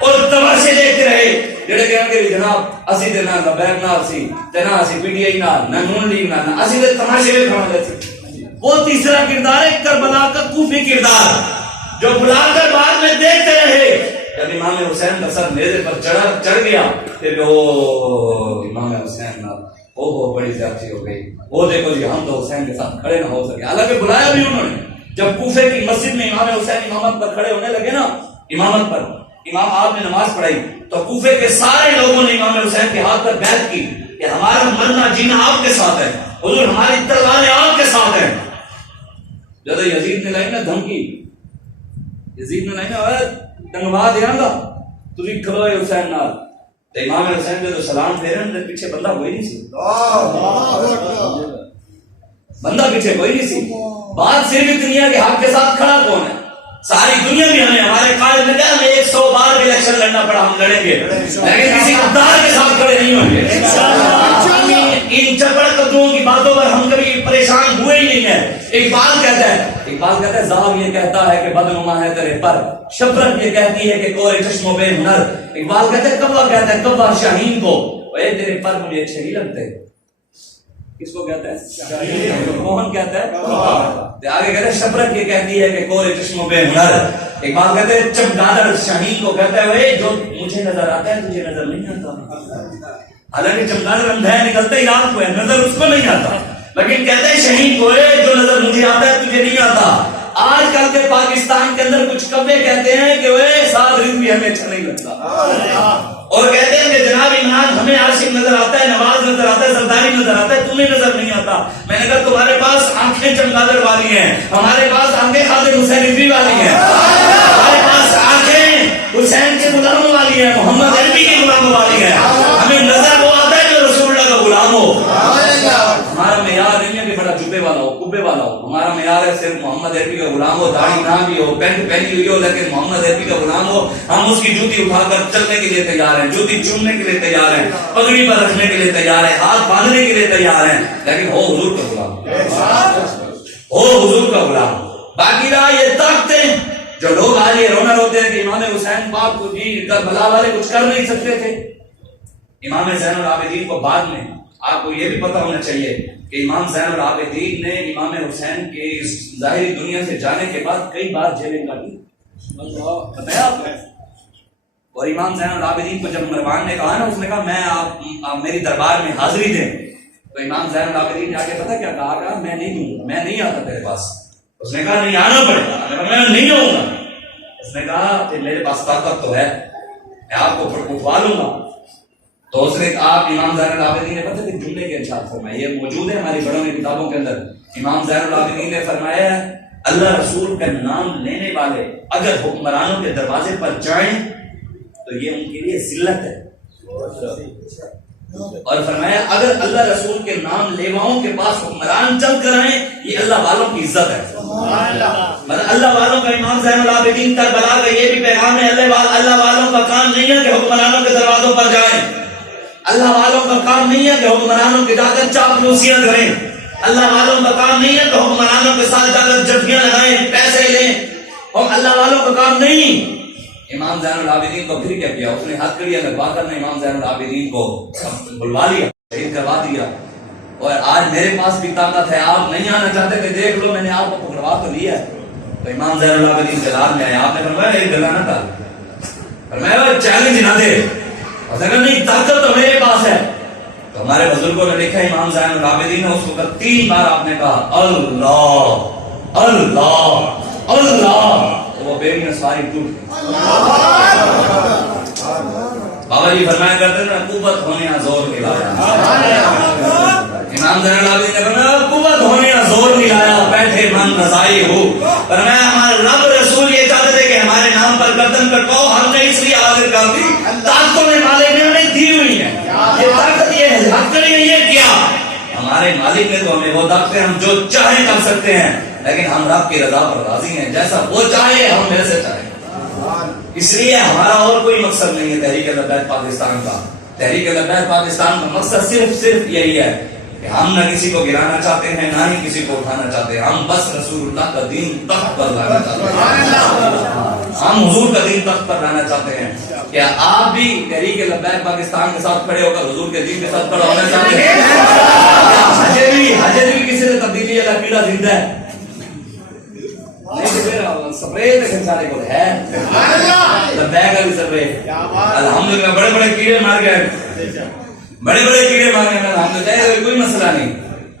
اور تماشے دیکھتے رہے، جڑے کہیں گے جناب اسی تے نہ لبیک نال سی تے نہ اسی پی ٹی آئی نال نہ نون لیگ نال، اسی تے تماشے ویکھن والے سی۔ وہ تیسرا کردار ہے کربلا کا کوفی کردار، جو بلا کر بعد میں دیکھتے رہے۔ جب امام حسین کا سر نیزے پر چڑھ گیا پھر وہ امام حسین وہ بڑی زیادتی ہو گئی، وہ دیکھو جی ہم تو حسین کے ساتھ کھڑے نہ ہو سکے، حالانکہ بلایا بھی انہوں نے۔ جب کوفے کی مسجد میں امام حسین امامت پر کھڑے ہونے لگے نا، امامت پر امام آپ نے نماز پڑھائی تو کوفے کے سارے لوگوں نے امام حسین کے ہاتھ پر بیعت کی کہ ہمارا مرنا جینا آپ کے ساتھ ہے، حضور ہماری تلواریں آپ کے ساتھ ہیں۔ جب یزید نے لائی نا دھمکی، یزید نے لائی نا تنگوا دیاں گا تسی کھلوئے حسین نال، تو امام حسین جو سلام پھیرن تے پیچھے بندہ کوئی نہیں سی، بندہ پیچھے کوئی نہیں سی۔ بات صرف اتنی ہے کہ حق کے ساتھ کھڑا کون ہے؟ ساری دنیا میں ہمیں ہمارے قائد نے کہا ہمیں 100 بار بھی الیکشن لڑنا پڑا ہم لڑیں گے، لیکن کسی غدار کے ساتھ کھڑے نہیں ہوں گے۔ ان چپڑ قدروں کی باتوں پر ہم کبھی پریشان ہوئے ہی نہیں ہیں۔ اقبال کہتا ہے زاغ یہ کہتا ہے کہ بدنما ہے تیرے پر، شبرک یہ کہتی ہے کہ کورے چشموں بے ہنر۔ اقبال کہتا ہے کبا کہتا ہے کبا شاہین کو، اے تیرے پر مجھے اچھے نہیں لگتے۔ کس کو کہتا ہے؟ موہن کہتا ہے، آگے کہتا ہے شبرک یہ کہتی ہے کہ کورے چشموں پہ ہنر۔ اقبال کہتے ہیں چمگادڑ شاہین کو کہتا ہے جو مجھے نظر آتا ہے تجھے نظر نہیں آتا۔ حالانکہ چمگادڑ اندھا ہے، نکلتا ہی رات کو ہے، نظر اس کو نہیں آتا، لیکن کہتے ہیں شاہین کو جو نظر مجھے آتا ہے تجھے نہیں آتا۔ آج کل کے پاکستان کے اندر کچھ کبے کہتے ہیں کہ وہ ساتھ رزق بھی ہمیں اچھا نہیں لگتا، اور کہتے ہیں کہ جناب عمران ہمیں عاشق نظر آتا ہے، نواز نظر آتا ہے، زرداری نظر آتا ہے، تمہیں نظر نہیں آتا۔ میں نے کہا تمہارے پاس آنکھیں چمگادڑ والی ہیں، ہمارے پاس آنکھیں خادم حسین رضوی والی ہیں، ہمارے پاس آنکھیں حسین کے غلاموں والی ہیں، محمد عربی کے غلاموں والی ہیں۔ ہمیں نظر وہ آتا ہے جو رسول اللہ کا غلام ہو۔ ہمارا معیار نہیں ہے کہ بڑا جبے والا ہو، کبے والا ہو، ہمارا معیار ہے صرف محمد عربی کا غلام ہو، داڑھی نہ بھی ہو، پینٹ پہنی ہوئی ہو، لیکن محمد عربی کا غلام ہو۔ ہم اس کی جوتی اٹھا کر چلنے کے لیے تیار ہیں، جوتی چومنے کے لیے تیار ہیں، پگڑی پر رکھنے کے لیے تیار ہیں، ہاتھ باندھنے کے لیے تیار ہیں، لیکن ہو حضور کا غلام، ہو حضور کا غلام۔ باقی رہا یہ طاقتیں جو لوگ آج یہ رونا روتے ہیں کہ امام حسین پاک کو جی کربلا والے کچھ کر نہیں سکتے تھے۔ امام زین العابدین کو بعد میں آپ کو یہ بھی پتہ ہونا چاہیے کہ امام زین العابدین نے امام حسین کے ظاہری دنیا سے جانے کے بعد کئی بار جیلیں کاٹی، بتایا آپ کو۔ اور امام زین العابدین کو جب مروان نے کہا نا، اس نے کہا میں آپ میری دربار میں حاضری دیں، تو امام زین العابدین نے آگے پتہ کیا کہا؟ میں نہیں دوں، میں نہیں آتا تیرے پاس۔ اس نے کہا نہیں آنا پڑے گا، میں نہیں آؤں گا۔ اس نے کہا کہ میرے پاس طاقت تو ہے، میں آپ کو اٹھوا لوں گا۔ تو اس نے آپ امام زین العابدین نے پتہ کہ جملے کے ارشاد فرمائے، یہ موجود ہے ہماری بڑوں کی کتابوں کے اندر۔ امام زین العابدین نے فرمایا اللہ رسول کا نام لینے والے اگر حکمرانوں کے دروازے پر جائیں تو یہ ان کے لیے ذلت ہے، اور فرمایا اگر اللہ رسول کے نام لیواؤں کے پاس حکمران چل کر آئیں یہ اللہ والوں کی عزت ہے۔ مطلب اللہ والوں کا امام زین العابدین کربلا کا یہ بھی پیغام ہے، اللہ والوں کا کام نہیں ہے کہ حکمرانوں کے دروازوں پر جائیں، اللہ والوں کا کام نہیں ہے کہ حکمرانوں کے جا کر چاپلوسیاں کریں، اللہ والوں کا کام نہیں ہے کہ حکمرانوں کے ساتھ جا کر جھٹکیاں لگائیں، پیسے لیں، اور اللہ والوں کا کام نہیں۔ امام زین العابدین کو پھر کیا کیا؟ اس نے ہاتھ کڑیاں لگوا کر امام زین العابدین کو بلوا لیا، شہید کروا دیا۔ اور آج میرے پاس بھی طاقت ہے، آپ نہیں آنا چاہتے کہ دیکھ لو میں نے آپ کو پکڑوا تو لیا ہے۔ تو امام زین العابدین جلال میں آئے، آپ نے فرمایا ایک گلا نہ کر، فرمایا چیلنج نہ دے، اور اگر نہیں طاقت تو میرے پاس ہے۔ تو ہمارے بزرگوں نے لکھا امام زین العابدین نے اس وقت 3 بار آپ نے کہا اللہ اللہ اللہ، وہ بیڑیاں ساری ٹوٹ گئی۔ بابا جی فرمایا کرتے نا قوت ہونے زور نہیں لایا، امام زین العابدین نے فرمایا قوت ہونے زور نہیں لایا، بیٹھے من رضائی ہو. فرمایا ہمارے رب رسول یہ چاہتے تھے کہ ہمارے نام پر گردن کٹواؤ. ہم نے اس لیے حاضر کر دی. طاقتوں نے مالک نے ہمیں دی ہوئی ہے. یہ طاقت یہ ہے حق نہیں ہے. یہ کیا ہمارے مالک نے تو ہمیں وہ طاقتیں ہم جو چاہیں کر سکتے ہیں, لیکن ہم رب کی رضا پر راضی ہیں. جیسا وہ چاہے ہم ویسے چاہیں. اس لیے ہمارا اور کوئی مقصد نہیں ہے تحریک لبیک پاکستان کا. تحریک لبیک پاکستان کا مقصد صرف یہی ہے کہ ہم نہ کسی کو گرانا چاہتے ہیں نہ ہی کسی کو اٹھانا چاہتے ہیں. ہم بس رسول اللہ کا دین تخت پر لانا چاہتے ہیں. ہم حضور کا دین تخت پر لانا چاہتے ہیں. کیا آپ بھی تحریک لبیک پاکستان کے ساتھ کھڑے ہو کر حضور کے دین کے ساتھ کھڑا ہونا چاہتے ہیں؟ حجر بھی کسی سے تبدیلی یا عقیدہ زندہ ہے سپرے سارے کو ہے. الحمدللہ بڑے بڑے کیڑے مار گئے, بڑے بڑے کیڑے مار گئے. ہم تو چاہے کوئی مسئلہ نہیں,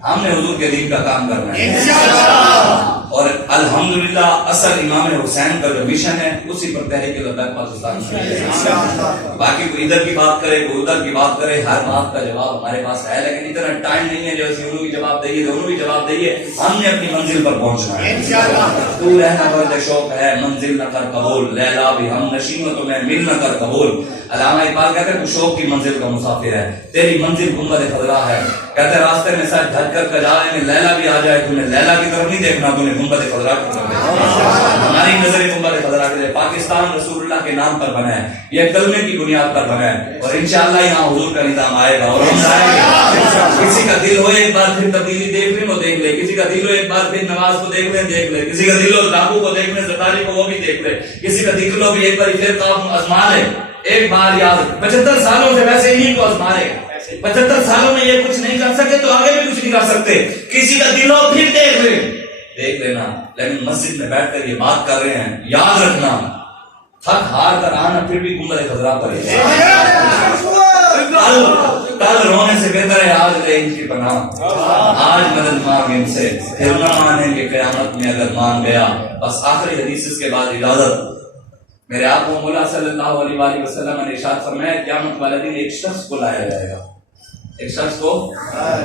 ہم نے حضور کے دین کا کام کرنا ہے. اور الحمدللہ اصل امام حسین کا جو مشن ہے اسی پر تحریک لبیک پاکستان ہے. باقی کوئی ادھر کی بات کرے کوئی ادھر کی بات کرے, ہر بات کا جواب ہمارے پاس ہے, لیکن اتنا ٹائم نہیں ہے جو انہوں کی جواب دئیے دونوں کی جواب دئیے. ہم نے اپنی منزل پر پہنچنا ہے. تو رہنا برد شوق ہے منزل نہ کر قبول, لیلا بھی ہم نشین تو میں مل نہ کر قبول. علامہ اقبال کہتے ہیں تو شوق کی منزل کا مسافر ہے, تیری منزل گنبد خضرا ہے. کہتے ہیں راستے میں سر ڈھک کر کجارے میں لیلا بھی آ جائے, تو نے لیلا کی طرف نہیں دیکھنا, تو نے گنبد خضرا کی طرف دیکھنا. ہماری نظر گنبد خضرا کی طرف. پاکستان رسول اللہ کے نام پر بنا ہے, یہ کلمے کی بنیاد پر بنا ہے, اور انشاءاللہ یہاں حضور کا نظام آئے گا اور ہم آئیں گے. کسی کا دل ہو ایک بار پھر تبدیلی دیکھ لیں وہ دیکھ لے, کسی کا دل ہو ایک بار پھر نواز کو دیکھ لیں دیکھ لے, کسی کا دل ہو ڈاکو کو دیکھ لیں زرداری کو وہ بھی دیکھ لے, کسی کا دل ہو بھی ایک بار پھر کام آزما لے. ایک بار یاد 75 سالوں سے ویسے ہی کو آزما لے. 75 سالوں میں یہ کچھ نہیں کر سکے تو آگے بھی کچھ نہیں کر سکتے. کسی کا دل ہو پھر دیکھ لینا. لیکن مسجد میں بیٹھ کر یہ بات کر رہے ہیں, یاد رکھنا تھک ہار کر آنا پھر بھی گنبد خضرا پر ہے. کل رونے سے بہتر ہے آج لے ان کی پناہ, آج مدد مانگ ان سے, پھر نہ مانے کہ قیامت میں اگر مان گیا. بس آخری حدیث اس کے بعد اجازت. میرے آپ کو مولا صلی اللہ علیہ وآلہ وسلم نے ارشاد فرمایا قیامت والے دن ایک شخص کو لایا جائے گا, ایک شخص کو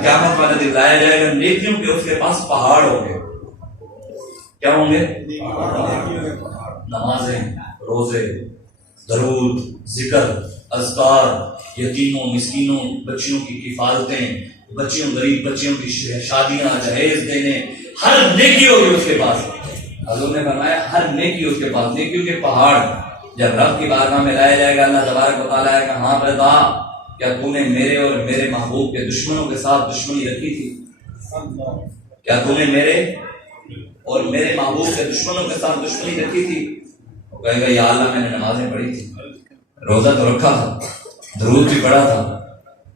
قیامت والے دن لایا جائے گا نیکیوں کے اس کے پاس پہاڑ ہوں گے. کیا ہوں گے؟ نمازیں, روزے, درود, ذکر, اذکار, یتیموں مسکینوں بچیوں کی حفاظتیں, بچیوں غریب بچیوں کی شادیاں جہیز دینے, ہر نیکی ہوگی اس کے پاس. حضور نے فرمایا ہر نیکی اس کے پاس, نیکیوں کے پہاڑ. جب رب کی بارگاہ میں لایا جائے گا اللہ تبارک و تعالیٰ کہ ہاں بتا کیا تو نے میرے اور میرے محبوب کے دشمنوں کے ساتھ دشمنی رکھی تھی؟ کیا تو نے میرے اور میرے محبوب کے دشمنوں کے ساتھ دشمنی رکھی تھی؟ وہ کہے گا یا اللہ میں نے نمازیں پڑھی تھی, روزہ تو رکھا تھا, درود بھی پڑھا تھا.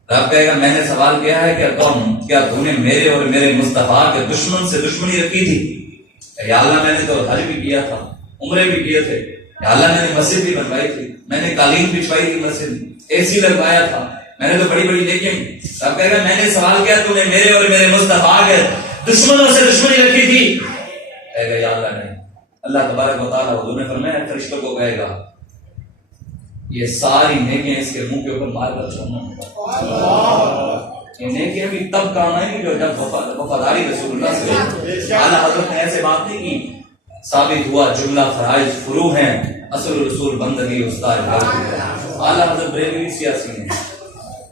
رب کہے گا میں نے سوال کیا ہے کیا تو نے میرے اور میرے مصطفیٰ کے دشمن سے دشمنی رکھی تھی؟ یا اللہ میں نے تو حج بھی کیا تھا, عمرے بھی کیے تھے, یا اللہ میں نے مسجد بھی بنوائی تھی, میں نے قالین بچھوائی تھی, مسجد اے سی لگوایا تھا, میں نے تو بڑی بڑی نیکیاں. اب کہے گا میں نے سوال کیا تو نے میرے اور میرے مصطفیٰ کے دشمنوں سے دشمنی رکھی تھی؟ کہے گا یا اللہ نہیں. اللہ تبارک و تعالیٰ حضور نے فرمایا فرشتوں کو کہے گا یہ ساری نیکیاں اس کے منہ کے اوپر مار کر چھوڑنا. یہ نیکیاں بھی تب کام آئیں گی جو جب وفاداری رسول اللہ سے. اعلیٰ حضرت نے ایسے بات نہیں کی, ثابت ہوا جملہ فرائض فرو ہیں, اصل رسول بندگی استاد. اعلیٰ حضرت بریلوی سیاسی ہیں.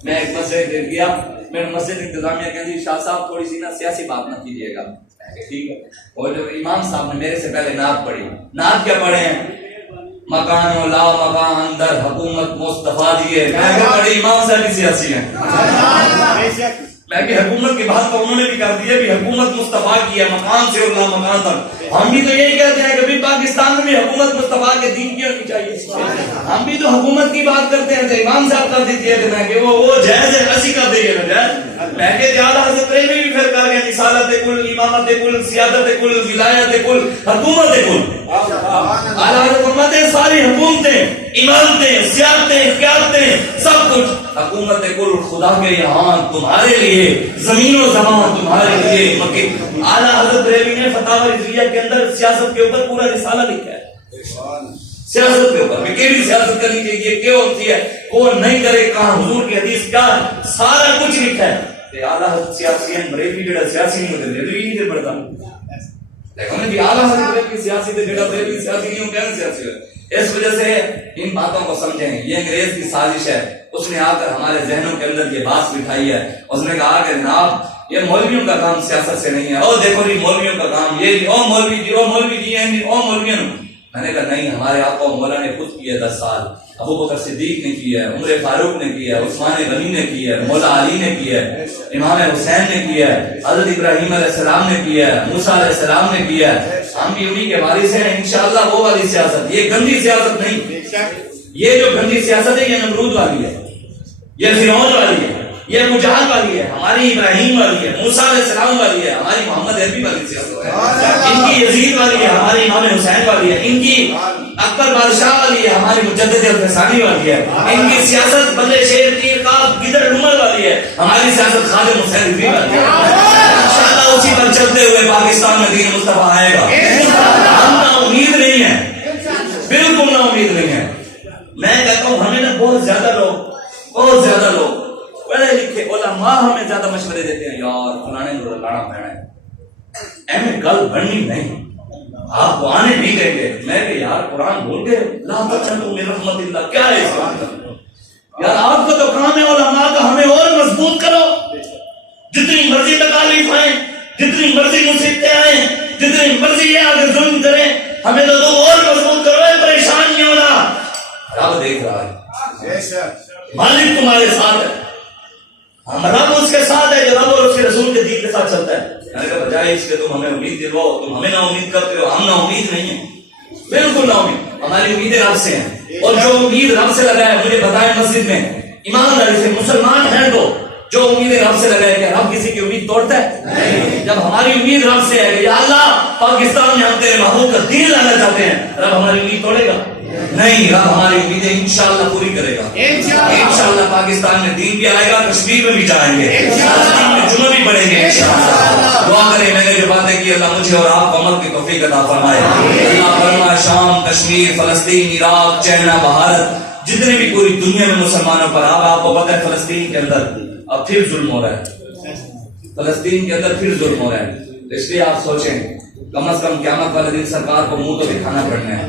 میں ایک مسجد دیکھ گیا, میرے مسجد انتظامیہ کہتی شاہ صاحب تھوڑی سی نا سیاسی بات نہ کیجیے گا. ٹھیک ہے. اور جو امام صاحب نے میرے سے پہلے نعت پڑھی, نعت کیا پڑھے ہیں؟ مکان و لا مکان اندر حکومت مصطفیٰ دیے. میں کہ بڑے امام صاحب سیاسی ہیں, میں کہ حکومت کی بات تو انہوں نے بھی کر دی ہے, بھی حکومت مصطفیٰ کی ہے مکان سے اور لا مکان تک. ہم بھی تو یہی کہتے ہیں کہ بھی پاکستان میں بھی حکومت مصطفیٰ کے دین کی ہونی چاہیے. ہم بھی تو حکومت کی بات کرتے ہیں, تو امام صاحب کر دیتی ہے میں کہ وہ جائز ہے اسی کر دیں گے جائز. میں کہ اعلیٰ حضرت نے بھی پھر کہا کہ رسالت کل, امامت کل, سیادت کل, ولایت کل, حکومت کل. اعلیٰ حضرت فرماتے ہیں ساری حکومتیں, امامتیں, سیادتیں, قیادتیں, سب کچھ حکومت کل خدا کے یہاں تمہارے لیے, زمین و زمان تمہارے لیے. اعلیٰ حضرت بریلوی نے فتاوی رضویہ کے اندر سیاست کے اوپر پورا رسالہ لکھا ہے. سیاست کے اوپر کیڑی سیاست کرنی چاہیے, کیوں ہوتی ہے, کون نہیں کرے, کہاں حضور کی حدیث کا سارا کچھ لکھا ہے. اعلیٰ حضرت سیاسی ہیں, بریلوی جڑا سیاسی نہیں ہوتے, بریلوی نہیں پڑھتا. لیکن انہیں بھی اعلیٰ حضرت کی سیاسی تھے، بیٹا پریب کی سیاسی نہیں ہوں، کیا سیاسی ہے؟ اس وجہ سے ان باتوں کو سمجھیں، یہ انگریز کی سازش ہے۔ اس نے آ کر ہمارے ذہنوں کے اندر یہ بات بٹھائی ہے، اس نے کہا کہ جناب یہ مولویوں کا کام سیاست سے نہیں ہے، او دیکھو جی مولویوں کا کام یہ جی، او مولوی جی، او مولوی جی ہیں، او مولویوں۔ میں نے کہا نہیں، ہمارے آقا و مولا نے خود کی ہے 10 سال، ابو بکر صدیق نے کی ہے، عمر فاروق نے کی ہے، عثمان غنی نے کی ہے، مولا علی نے کی ہے، امام حسین نے کی ہے، حضرت ابراہیم علیہ السلام نے کی ہے، موسیٰ علیہ السلام نے کی ہے۔ ہم بھی انہی کے وارث ہیں انشاءاللہ۔ وہ والی سیاست، یہ گندی سیاست نہیں، یہ جو گندی سیاست ہے یہ نمرود والی ہے، یہ فرعون والی ہے، یہ ابو جہل والی ہے، ہماری ابراہیم والی ہے، موسیٰ علیہ السلام والی ہے، ہماری محمد عربی والی سیاست ہے، ان کی یزید والی ہے، ہماری امام حسین والی ہے، ان کی اکبر بادشاہ والی ہے، ہماری مجدد الفسانی والی ہے، ان کی سیاست بلے شیر تیر قاف گدڑ ڈمر والی ہے، ہماری سیاست خادم حسین رضوی والی ہے۔ انشاءاللہ اسی پر چلتے ہوئے پاکستان میں دین مصطفیٰ آئے گا۔ ہم نا امید نہیں ہیں، بالکل نا امید نہیں ہیں۔ میں کہتا ہوں ہمیں نا بہت زیادہ لوگ پڑھے لکھے علماء ہمیں زیادہ مشورے دیتے ہیں، یار فلانے کو لانا پڑنا ہے، ایم گل بننی نہیں، آپ کو آنے بھی کہیں گے۔ میں کہ یار قرآن بول کے لا تقنطوا من رحمت اللہ، کیا ہے اس کا؟ یار آپ کا تو کام ہے علماء کا، ہمیں اور مضبوط کرو، جتنی مرضی تکالیف آئیں، جتنی مرضی مصیبتیں آئیں، جتنی مرضی یہ آگے ظلم کریں، ہمیں تو اور مضبوط کرو، پریشان نہیں ہونا۔ رب دیکھ رہا ہے، مالک تمہارے ساتھ ہے، ہم رب اس کے ساتھ ہے جو رب اور اس کے رسول کے دین کے ساتھ چلتا ہے۔ میں نے کہا بجائے اس کے تم ہمیں امید دلواؤ، تم ہمیں نا امید کرتے ہو، ہم نا امید نہیں ہیں، بالکل نا امید، ہماری امیدیں رب سے ہیں، اور جو امید رب سے لگا ہے مجھے بتائیں مسجد میں ایمانداری سے مسلمان ہیں تو جو امیدیں رب سے لگائے کہ رب کسی کی امید توڑتا ہے نہیں۔ جب ہماری امید رب سے ہے کہ یا اللہ پاکستان میں ہم تیرے محبوب کا دین لانا چاہتے ہیں، رب ہماری امید توڑے گا نہیں، رب ہماری امیدیں انشاءاللہ پوری کرے گا۔ انشاءاللہ پاکستان میں دین بھی آئے گا، کشمیر میں بھی جائیں گے، فلسطین میں جمعہ بھی پڑھیں گے انشاءاللہ۔ دعا کریں میں نے جو باتیں کی اللہ مجھے اور آپ کو عمل کی توفیق عطا فرمائے۔ اللہ برما، شام، کشمیر، فلسطین، عراق، چائنا، بھارت، جتنے بھی پوری دنیا میں مسلمانوں پر آپ کو پتہ ہے فلسطین کے اندر اب پھر ظلم ہو رہا ہے، فلسطین کے اندر پھر ظلم ہو رہا ہے۔ اس لیے آپ سوچیں کم از کم قیامت والے دن سرکار کو منہ تو دکھانا پڑنا ہے۔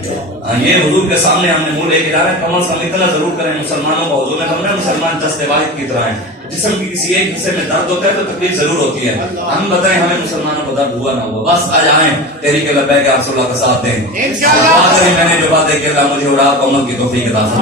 یہ حضور کے سامنے ہم نے منہ لے کے جا رہے ہیں، کم از کم اتنا ضرور کریں مسلمانوں کو حضور نے ہمیں مسلمان دست واحد کی طرح ہیں، جسم کی کسی ایک حصے میں درد ہوتا ہے تو تکلیف ضرور ہوتی ہے، ہم بتائیں ہمیں مسلمانوں کو درد ہوا نہ ہوا، بس آ جائیں تحریک لبیک آپ صلی اللہ کا ساتھ دیں۔ میں نے جو باتیں کی اللہ مجھے اور آپ کو عمل کی توفیق عطا فرمائے۔